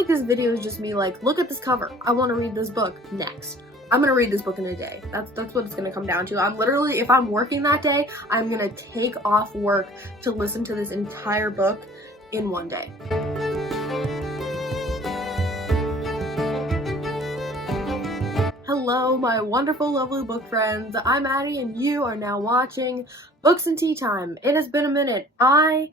like this video is just me like, look at this cover, I want to read this book, next. I'm gonna read this book in a day. That's what it's gonna come down to. I'm literally, if I'm working that day, I'm gonna take off work to listen to this entire book in one day. Hello, my wonderful, lovely book friends. I'm Addie, and you are now watching Books and Tea Time. It has been a minute. I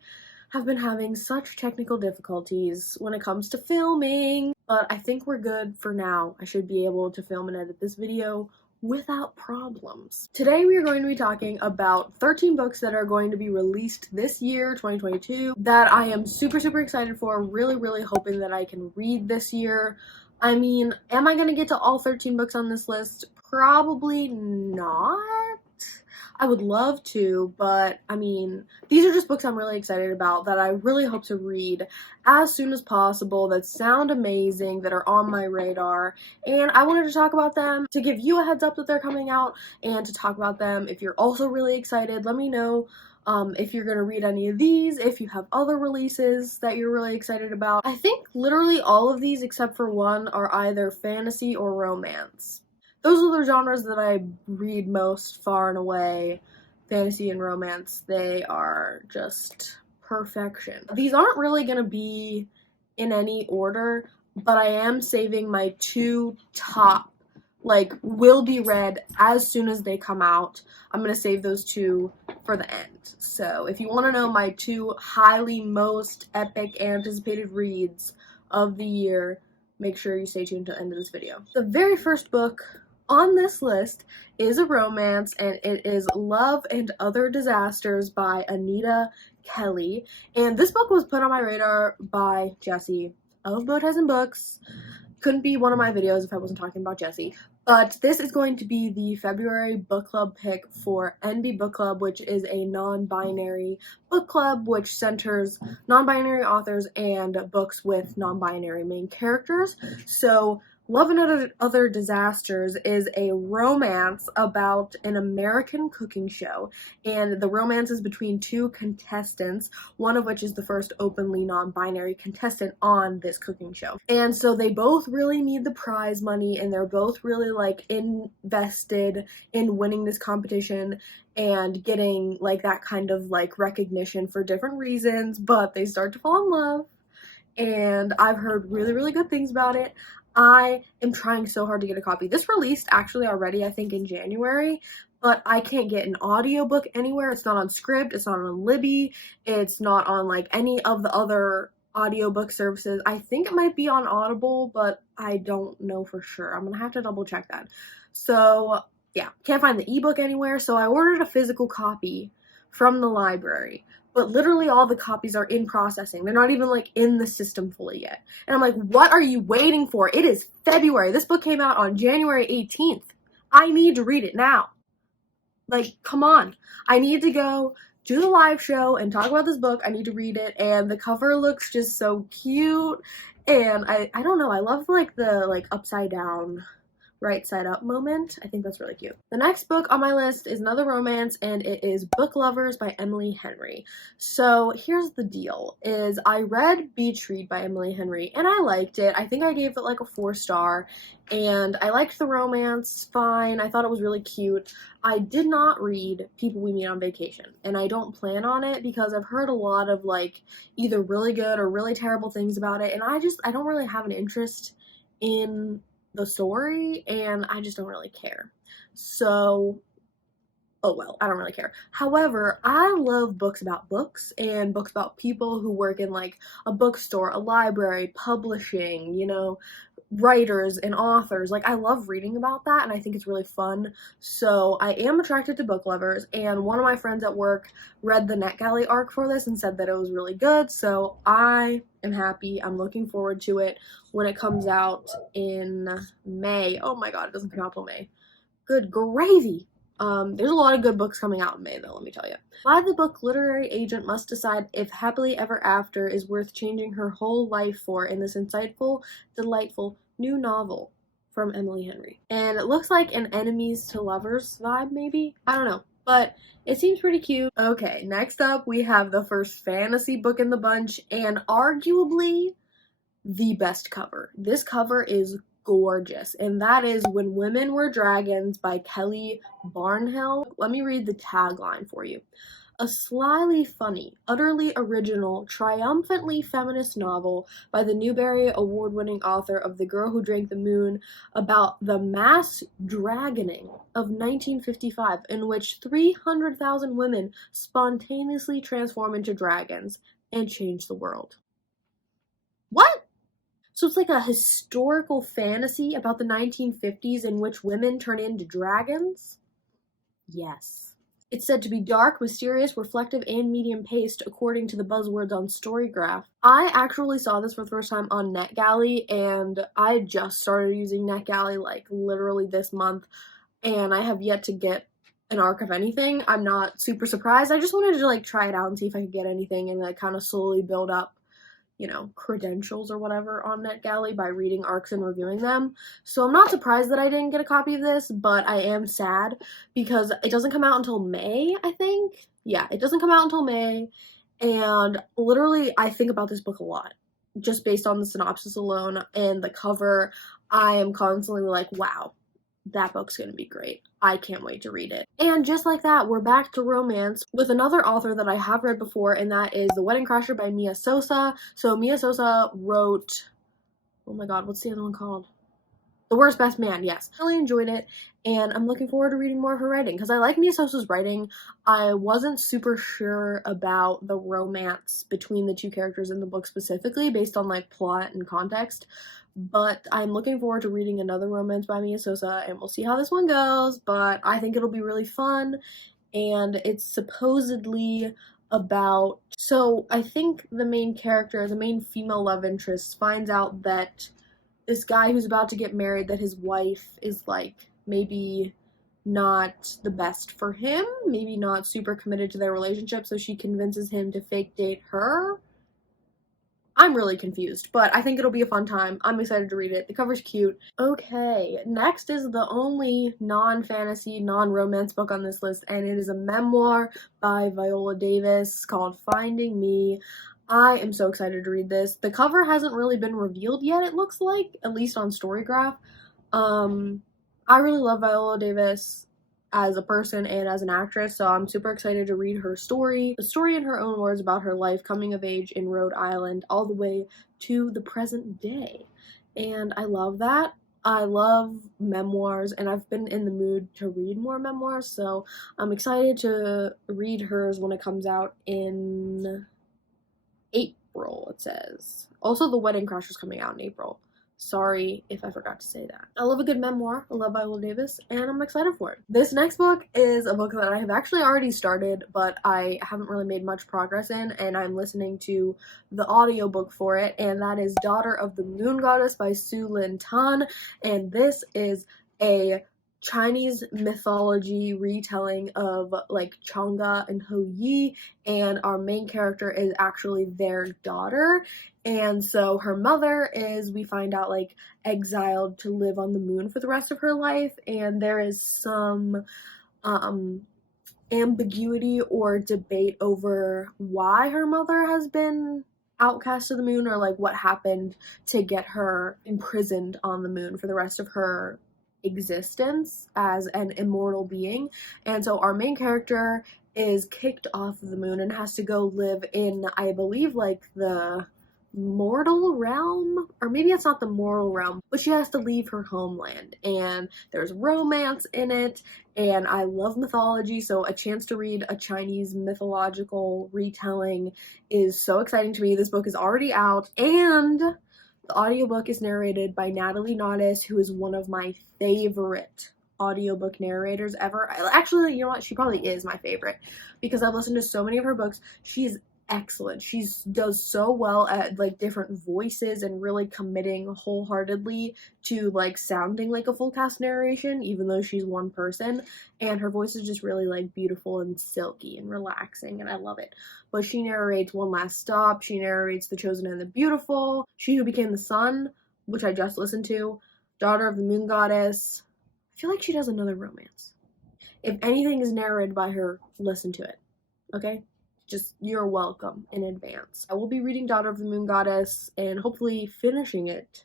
have been having such technical difficulties when it comes to filming, but I think we're good for now. I should be able to film and edit this video without problems. Today we are going to be talking about 13 books that are going to be released this year, 2022, that I am super excited for, really hoping that I can read this year. I mean, am I going to get to all 13 books on this list? Probably not. I would love to, but I mean, these are just books I'm really excited about that I really hope to read as soon as possible, that sound amazing, that are on my radar, and I wanted to talk about them, to give you a heads up that they're coming out, and to talk about them. If you're also really excited, let me know if you're going to read any of these, if you have other releases that you're really excited about. I think literally all of these, except for one, are either fantasy or romance. Those are the genres that I read most, far and away. Fantasy and romance, they are just perfection. These aren't really going to be in any order, but I am saving my two top, will be read as soon as they come out. I'm going to save those two for the end. So if you want to know my two highly most epic anticipated reads of the year, make sure you stay tuned to the end of this video. The very first book on this list is a romance, and it is Love and Other Disasters by Anita Kelly. And this book was put on my radar by Jessie of Bowties and Books. Couldn't be one of my videos if I wasn't talking about Jessie. But this is going to be the February book club pick for NB Book Club, which is a non-binary book club which centers non-binary authors and books with non-binary main characters. So Love and Other Disasters is a romance about an American cooking show, and the romance is between two contestants, one of which is the first openly non-binary contestant on this cooking show. And so they both really need the prize money, and they're both really invested in winning this competition and getting that kind of recognition for different reasons, but they start to fall in love, and I've heard really good things about it. I am trying so hard to get a copy. This released actually already, I think, in January, but I can't get an audiobook anywhere. It's not on Scribd, it's not on Libby, it's not on any of the other audiobook services. I think it might be on Audible, but I don't know for sure. I'm gonna have to double check that. So yeah, can't find the ebook anywhere, so I ordered a physical copy from the library. But literally all the copies are in processing. They're not even in the system fully yet. And I'm like, what are you waiting for? It is February. This book came out on January 18th. I need to read it now. Come on. I need to go do the live show and talk about this book. I need to read it. And the cover looks just so cute. And I don't know. I love the upside down, right side up moment. I think that's really cute. The next book on my list is another romance, and it is Book Lovers by Emily Henry. So here's the deal, is I read Beach Read by Emily Henry, and I liked it. I think I gave it a 4-star, and I liked the romance fine. I thought it was really cute. I did not read People We Meet on Vacation, and I don't plan on it because I've heard a lot of either really good or really terrible things about it, and I don't really have an interest in the story, and I just don't really care. So, oh well, I don't really care. However, I love books about books and books about people who work in a bookstore, a library, publishing, writers and authors. I love reading about that, and I think it's really fun. So I am attracted to Book Lovers, and one of my friends at work read the NetGalley arc for this and said that it was really good, so I am happy. I'm looking forward to it when it comes out in May. Oh my god, it doesn't come out till May. Good gravy! There's a lot of good books coming out in May, though, let me tell you. By the book, literary agent must decide if Happily Ever After is worth changing her whole life for in this insightful, delightful new novel from Emily Henry. And it looks like an enemies to lovers vibe, maybe? I don't know, but it seems pretty cute. Okay, next up we have the first fantasy book in the bunch, and arguably the best cover. This cover is gorgeous, and that is When Women Were Dragons by Kelly Barnhill. Let me read the tagline for you. A slyly funny, utterly original, triumphantly feminist novel by the Newbery Award-winning author of The Girl Who Drank the Moon about the mass dragoning of 1955, in which 300,000 women spontaneously transform into dragons and change the world. What? So it's like a historical fantasy about the 1950s in which women turn into dragons? Yes. It's said to be dark, mysterious, reflective, and medium-paced, according to the buzzwords on Storygraph. I actually saw this for the first time on NetGalley, and I just started using NetGalley, like, literally this month, and I have yet to get an arc of anything. I'm not super surprised. I just wanted to, like, try it out and see if I could get anything and, like, kind of slowly build up, you know, credentials or whatever on NetGalley by reading arcs and reviewing them. So I'm not surprised that I didn't get a copy of this, but I am sad because it doesn't come out until May, I think. Yeah, it doesn't come out until May, and literally I think about this book a lot. Just based on the synopsis alone and the cover, I am constantly like, wow, that book's gonna be great. I can't wait to read it. And just like that, we're back to romance with another author that I have read before, and that is The Wedding Crasher by Mia Sosa. So Mia Sosa wrote, oh my god, what's the other one called? The Worst Best Man, yes. I really enjoyed it, and I'm looking forward to reading more of her writing, because I like Mia Sosa's writing. I wasn't super sure about the romance between the two characters in the book specifically, based on, like, plot and context, but I'm looking forward to reading another romance by Mia Sosa, and we'll see how this one goes, but I think it'll be really fun, and it's supposedly about, so I think the main character, the main female love interest, finds out that this guy who's about to get married, that his wife is, like, maybe not the best for him, maybe not super committed to their relationship, so she convinces him to fake date her. I'm really confused, but I think it'll be a fun time. I'm excited to read it. The cover's cute. Okay, next is the only non-fantasy, non-romance book on this list, and it is a memoir by Viola Davis called Finding Me. I am so excited to read this. The cover hasn't really been revealed yet, it looks like, at least on Storygraph. I really love Viola Davis as a person and as an actress, so I'm super excited to read her story. The story in her own words about her life coming of age in Rhode Island all the way to the present day. And I love that. I love memoirs, and I've been in the mood to read more memoirs, so I'm excited to read hers when it comes out in April, it says. Also, The Wedding Crasher is coming out in April. Sorry if I forgot to say that. I love a good memoir. I love Viola Davis, and I'm excited for it. This next book is a book that I have actually already started, but I haven't really made much progress in, and I'm listening to the audiobook for it, and that is Daughter of the Moon Goddess by Su Lin Tan, and this is a Chinese mythology retelling of, like, Chang'e and Hou Yi, and our main character is actually their daughter, and so her mother is, we find out, like, exiled to live on the moon for the rest of her life, and there is some ambiguity or debate over why her mother has been outcast to the moon, or, like, what happened to get her imprisoned on the moon for the rest of her existence as an immortal being. And so our main character is kicked off of the moon and has to go live in, I believe, like, the mortal realm, or maybe it's not the mortal realm, but she has to leave her homeland, and there's romance in it, and I love mythology, so a chance to read a Chinese mythological retelling is so exciting to me. This book is already out, and the audiobook is narrated by Natalie Naudis, who is one of my favorite audiobook narrators ever. Actually, you know what? She probably is my favorite because I've listened to so many of her books. She's excellent. She does so well at, like, different voices and really committing wholeheartedly to, like, sounding like a full cast narration, even though she's one person, and her voice is just really, like, beautiful and silky and relaxing, and I love it. But she narrates One Last Stop, she narrates The Chosen and the Beautiful, She Who Became the Sun, which I just listened to, Daughter of the Moon Goddess. I feel like she does another romance. If anything is narrated by her, listen to it, okay? just, you're welcome in advance. I will be reading Daughter of the Moon Goddess and hopefully finishing it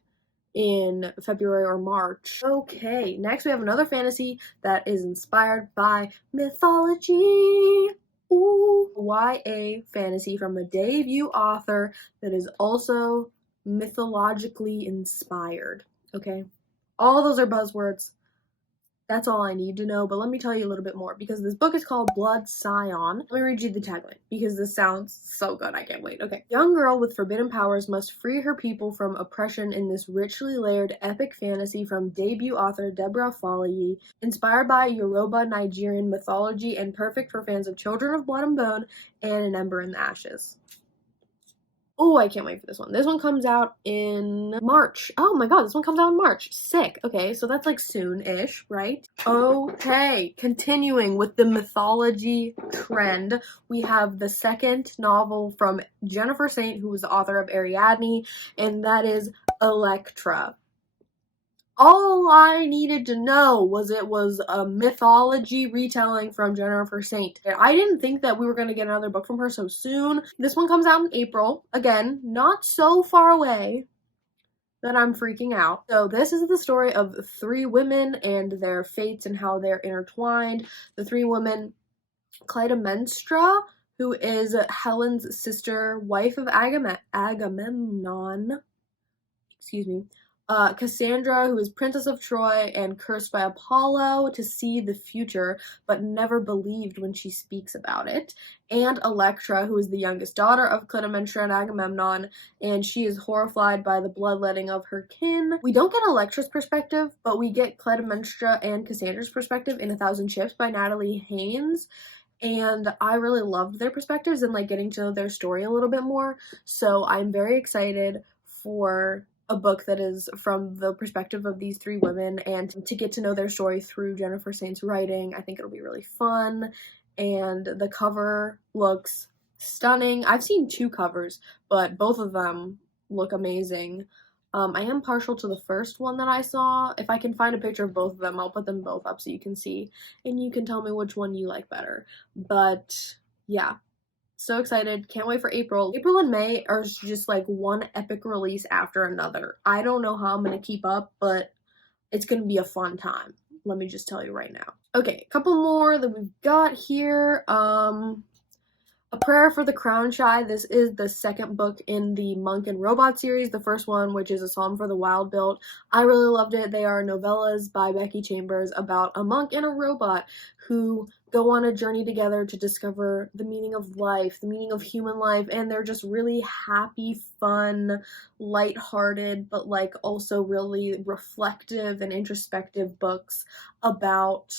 in February or March. Okay, next we have another fantasy that is inspired by mythology. Ooh, YA fantasy from a debut author that is also mythologically inspired. Okay, all those are buzzwords. That's all I need to know, but let me tell you a little bit more, because this book is called Blood Scion. Let me read you the tagline, because this sounds so good, I can't wait. Okay. Young girl with forbidden powers must free her people from oppression in this richly layered epic fantasy from debut author Deborah Foley, inspired by Yoruba Nigerian mythology and perfect for fans of Children of Blood and Bone and An Ember in the Ashes. Oh, I can't wait for this one. This one comes out in March. Oh my god, this one comes out in March. Sick. Okay, so that's like soon-ish, right? Okay, continuing with the mythology trend, we have the second novel from Jennifer Saint, who was the author of Ariadne, and that is Elektra. All I needed to know was it was a mythology retelling from Jennifer Saint. I didn't think that we were going to get another book from her so soon. This one comes out in April. Again, not so far away that I'm freaking out. So this is the story of 3 women and their fates and how they're intertwined. The 3 women, Clytemnestra, who is Helen's sister, wife of Agamemnon. Excuse me. Cassandra, who is Princess of Troy and cursed by Apollo to see the future, but never believed when she speaks about it. And Elektra, who is the youngest daughter of Clytemnestra and Agamemnon, and she is horrified by the bloodletting of her kin. We don't get Elektra's perspective, but we get Clytemnestra and Cassandra's perspective in 1,000 Ships by Natalie Haynes. And I really loved their perspectives and like getting to know their story a little bit more. So I'm very excited for a book that is from the perspective of these 3 women and to get to know their story through Jennifer Saint's writing. I think it'll be really fun, and the cover looks stunning. I've seen 2 covers, but both of them look amazing. I am partial to the first one that I saw. If I can find a picture of both of them, I'll put them both up so you can see, and you can tell me which one you like better. But yeah. So excited. Can't wait for April. April and May are just like one epic release after another. I don't know how I'm going to keep up, but it's going to be a fun time. Let me just tell you right now. Okay, a couple more that we've got here. A Prayer for the Crown Shy. This is the second book in the Monk and Robot series. The first one, which is A Psalm for the Wild Built. I really loved it. They are novellas by Becky Chambers about a monk and a robot who go on a journey together to discover the meaning of life, the meaning of human life, and they're just really happy, fun, lighthearted, but like also really reflective and introspective books about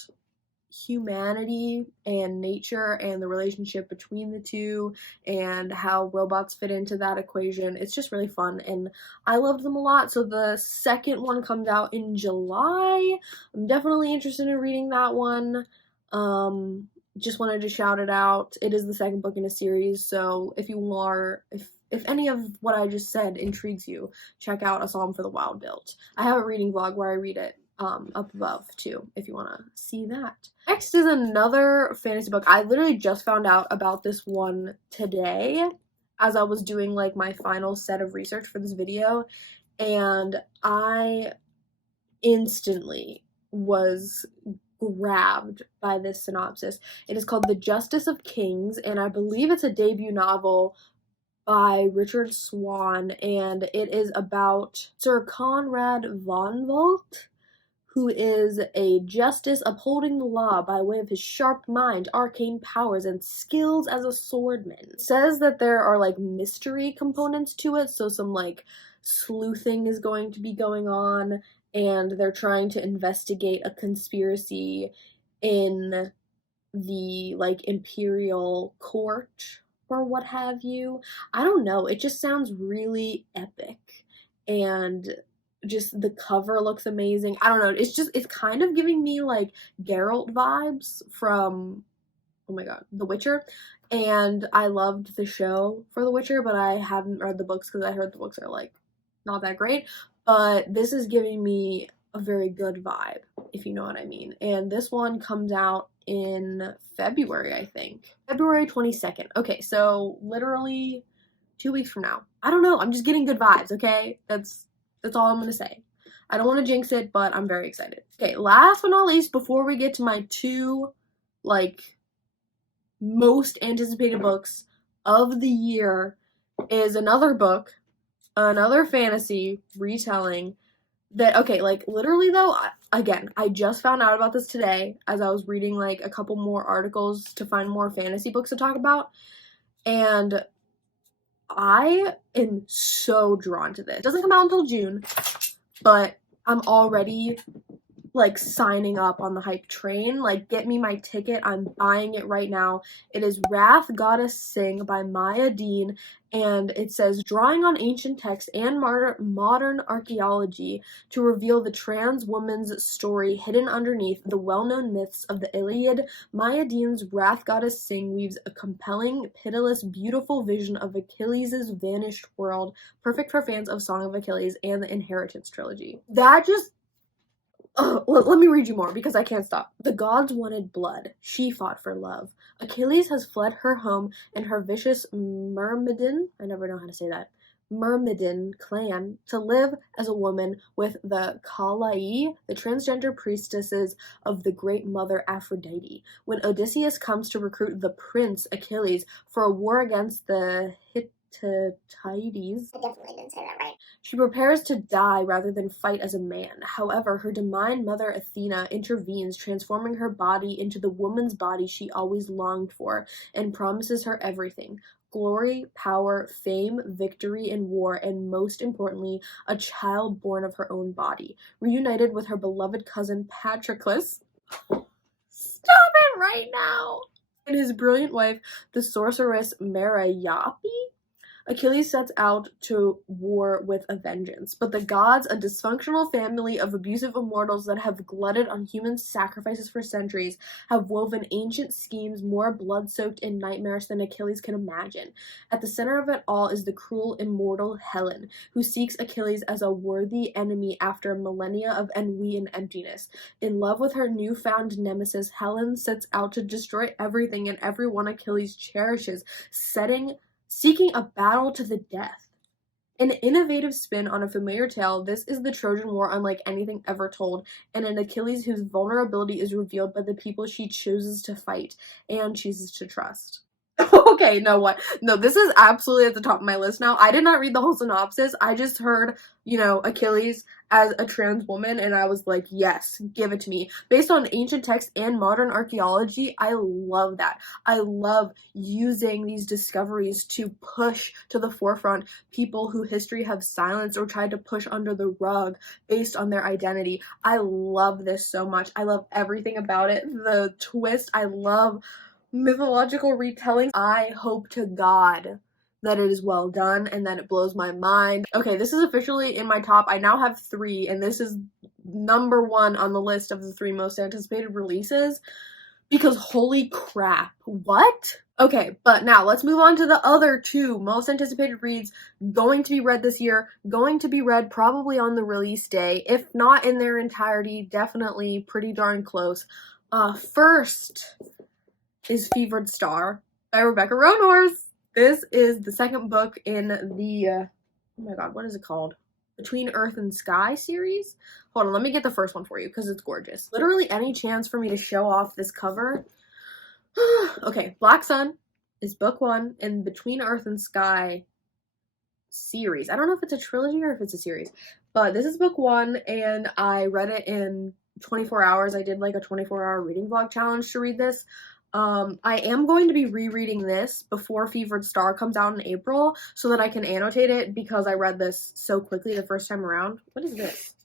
humanity and nature and the relationship between the two and how robots fit into that equation. It's just really fun and I loved them a lot. So the second one comes out in July. I'm definitely interested in reading that one. Just wanted to shout it out. It is the second book in a series, so if any of what I just said intrigues you, check out A Psalm for the Wild Built. I have a reading vlog where I read it up above too, if you want to see that. Next is another fantasy book. I literally just found out about this one today as I was doing like my final set of research for this video, and I instantly was grabbed by this synopsis. It is called The Justice of Kings, and I believe it's a debut novel by Richard Swan, and it is about Sir Conrad von Volt, who is a justice upholding the law by way of his sharp mind, arcane powers, and skills as a swordman. It says that there are like mystery components to it, so some like sleuthing is going to be going on, and they're trying to investigate a conspiracy in the like imperial court or what have you. I don't know, it just sounds really epic, and just the cover looks amazing. I don't know, it's kind of giving me like Geralt vibes from, oh my god, The Witcher. And I loved the show for The Witcher, but I haven't read the books because I heard the books are like not that great. But this is giving me a very good vibe, if you know what I mean. And this one comes out in February, I think. February 22nd. Okay, so literally 2 weeks from now. I don't know. I'm just getting good vibes, okay? That's all I'm gonna say. I don't want to jinx it, but I'm very excited. Okay, last but not least, before we get to my two, like, most anticipated books of the year, is another book, another fantasy retelling that, okay, like, literally though, again, I just found out about this today as I was reading, like, a couple more articles to find more fantasy books to talk about, and I am so drawn to this. It doesn't come out until June, but I'm already, like, signing up on the hype train. Like, get me my ticket. I'm buying it right now. It is Wrath Goddess Sing by Maya Dean, and it says, drawing on ancient texts and modern archaeology to reveal the trans woman's story hidden underneath the well-known myths of the Iliad, Maya Dean's Wrath Goddess Sing weaves a compelling, pitiless, beautiful vision of Achilles' vanished world, perfect for fans of Song of Achilles and the Inheritance trilogy. That just let me read you more because I can't stop. The gods wanted blood. She fought for love. Achilles has fled her home and her vicious Myrmidon, I never know how to say that, Myrmidon clan to live as a woman with the Kalai, the transgender priestesses of the great mother Aphrodite. When Odysseus comes to recruit the prince Achilles for a war against the Hittites, I definitely didn't say that right. She prepares to die rather than fight as a man. However, her divine mother Athena intervenes, transforming her body into the woman's body she always longed for, and promises her everything: glory, power, fame, victory in war, and most importantly, a child born of her own body. Reunited with her beloved cousin Patroclus, stop it right now, and his brilliant wife, the sorceress Merayapi, Achilles sets out to war with a vengeance, but the gods, a dysfunctional family of abusive immortals that have glutted on human sacrifices for centuries, have woven ancient schemes more blood-soaked and nightmarish than Achilles can imagine. At the center of it all is the cruel, immortal Helen, who seeks Achilles as a worthy enemy after millennia of ennui and emptiness. In love with her newfound nemesis, Helen sets out to destroy everything and everyone Achilles cherishes, seeking a battle to the death. An innovative spin on a familiar tale, this is the Trojan War unlike anything ever told, and an Achilles whose vulnerability is revealed by the people she chooses to fight and chooses to trust. Okay, no, what? No, this is absolutely at the top of my list now. I did not read the whole synopsis. I just heard, Achilles as a trans woman, and I was like, yes, give it to me. Based on ancient texts and modern archaeology, I love that. I love using these discoveries to push to the forefront people who history have silenced or tried to push under the rug based on their identity. I love this so much. I love everything about it. The twist, I love mythological retellings. I hope to God that it is well done and that it blows my mind. Okay, this is officially in my top. I now have 3, and this is number 1 on the list of the 3 most anticipated releases because holy crap, what? Okay, but now let's move on to the other 2 most anticipated reads going to be read this year, going to be read probably on the release day, if not in their entirety, definitely pretty darn close. First is Fevered Star by Rebecca Roanhorse. This is the second book in the, oh my god, what is it called? Between Earth and Sky series? Hold on, let me get the first one for you because it's gorgeous. Literally any chance for me to show off this cover. Okay, Black Sun is book 1 in Between Earth and Sky series. I don't know if it's a trilogy or if it's a series, but this is book 1 and I read it in 24 hours. I did like a 24-hour reading vlog challenge to read this. I am going to be rereading this before Fevered Star comes out in April so that I can annotate it because I read this so quickly the first time around. What is this?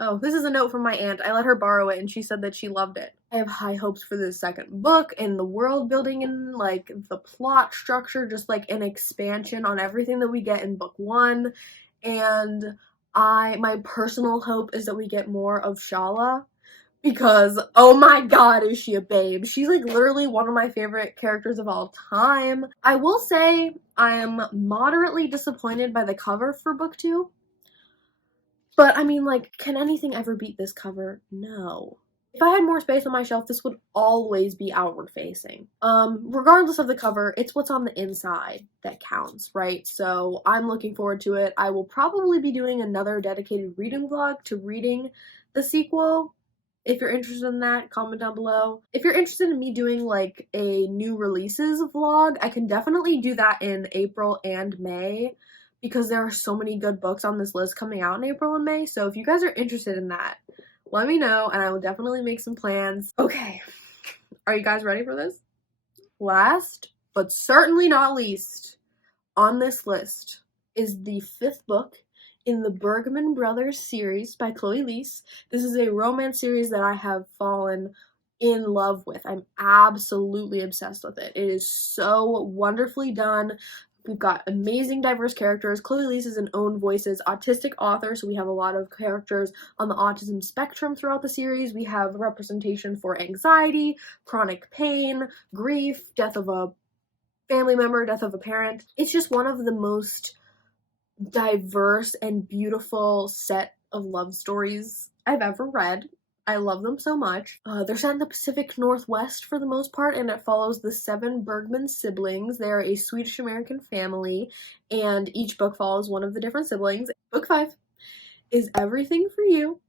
Oh, this is a note from my aunt. I let her borrow it and she said that she loved it. I have high hopes for the second book and the world building and like the plot structure, just like an expansion on everything that we get in book 1. And my personal hope is that we get more of Shala. Because, oh my god, is she a babe. She's like literally one of my favorite characters of all time. I will say I am moderately disappointed by the cover for book 2. But I mean, like, can anything ever beat this cover? No. If I had more space on my shelf, this would always be outward facing. Regardless of the cover, it's what's on the inside that counts, right? So I'm looking forward to it. I will probably be doing another dedicated reading vlog to reading the sequel. If you're interested in that, comment down below. If you're interested in me doing like a new releases vlog, I can definitely do that in April and May because there are so many good books on this list coming out in April and May. So if you guys are interested in that, let me know and I will definitely make some plans. Okay, are you guys ready for this? Last, but certainly not least, on this list is the 5th book in the Bergman Brothers series by Chloe Leese. This is a romance series that I have fallen in love with. I'm absolutely obsessed with it. It is so wonderfully done. We've got amazing diverse characters. Chloe Leese is an own voices autistic author, so we have a lot of characters on the autism spectrum throughout the series. We have representation for anxiety, chronic pain, grief, death of a family member, death of a parent. It's just one of the most diverse and beautiful set of love stories I've ever read. I love them so much. They're set in the Pacific Northwest for the most part, and it follows the 7 Bergman siblings. They're a Swedish-American family, and each book follows one of the different siblings. Book 5 is Everything for You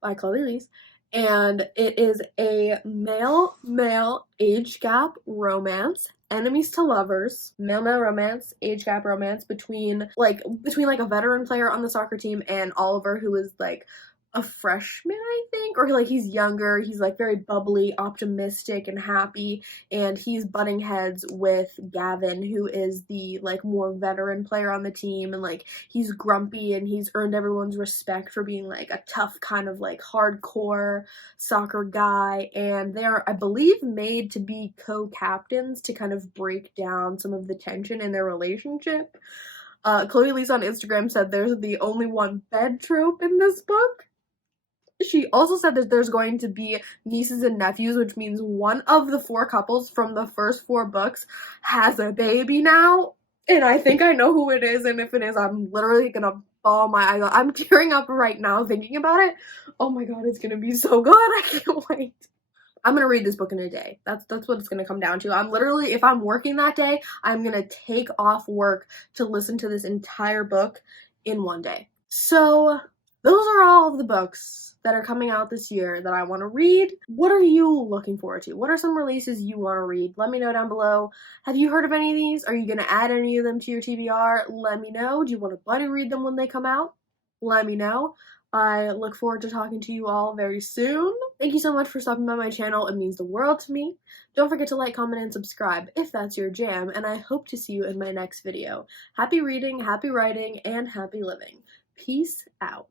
by Chloe Leese, and it is a male-male age gap romance, enemies to lovers, male-male romance, age gap romance between a veteran player on the soccer team and Oliver, who is like a freshman, I think, or like he's younger. He's like very bubbly, optimistic, and happy, and he's butting heads with Gavin, who is the like more veteran player on the team, and like he's grumpy and he's earned everyone's respect for being like a tough kind of like hardcore soccer guy, and they are, I believe, made to be co-captains to kind of break down some of the tension in their relationship. Chloe Leese on Instagram said there's the only one bed trope in this book. She also said that there's going to be nieces and nephews, which means one of the 4 couples from the first 4 books has a baby now. And I think I know who it is, and if it is, I'm literally gonna bawl my eyes out. I'm tearing up right now thinking about it. Oh my god, it's gonna be so good. I can't wait. I'm gonna read this book in a day. That's what it's gonna come down to. I'm literally, if I'm working that day, I'm gonna take off work to listen to this entire book in one day. So those are all of the books that are coming out this year that I want to read. What are you looking forward to? What are some releases you want to read? Let me know down below. Have you heard of any of these? Are you going to add any of them to your TBR? Let me know. Do you want to buddy read them when they come out? Let me know. I look forward to talking to you all very soon. Thank you so much for stopping by my channel. It means the world to me. Don't forget to like, comment, and subscribe if that's your jam, and I hope to see you in my next video. Happy reading, happy writing, and happy living. Peace out.